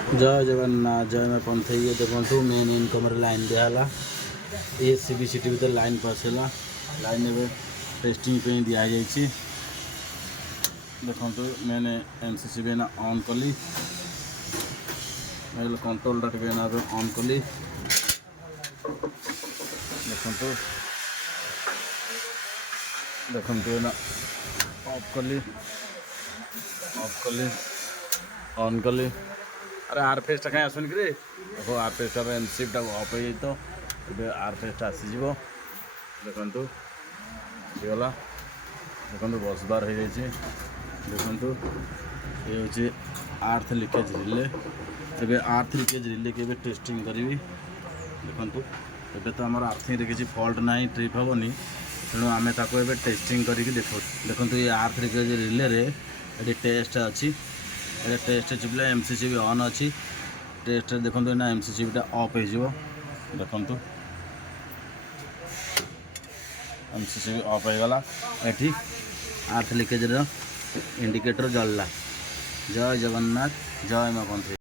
जय जगन्नाथ जय मैं पंथ ये देखो मेन इनकम लाइन दिहला ये सीबीसीटी भीतर लाइन पसला लाइन एवं टेस्टिंग पे दिया जाइए देखो मेन एमसीसी भी ना ऑन कली कंट्रोल टे ना ऑन कली देखो देखो ना ऑफ कली ऑन कली अरे आर फेस कहीं आसुन कि देखो आर फेस एमसीसी अफ हो तो ये आर फेस आसीज देखु गला देखो बस बार हो जाइए देखु ये हूँ आर्थ लिकेज रिले ए आर्थ लिकेज रिले के टेस्टिंग करी देखु एबे तो आम आर्थिंग किसी फल्ट ना ट्रिप हेनी तेणु आम ताको टेस्टिंग करके देखो ये आर्थ लिकेज रिले रे ये टेस्ट अच्छी ये टेस्ट चिपले एमसीसी भी ऑन अच्छी टेस्ट देखो ना एमसीसी भी ऑफ हो देखु एमसीसी भी ऑफ हो गला ये आर्थ लिकेज इंडिकेटर जलला जय जगन्नाथ जय मां पंथ।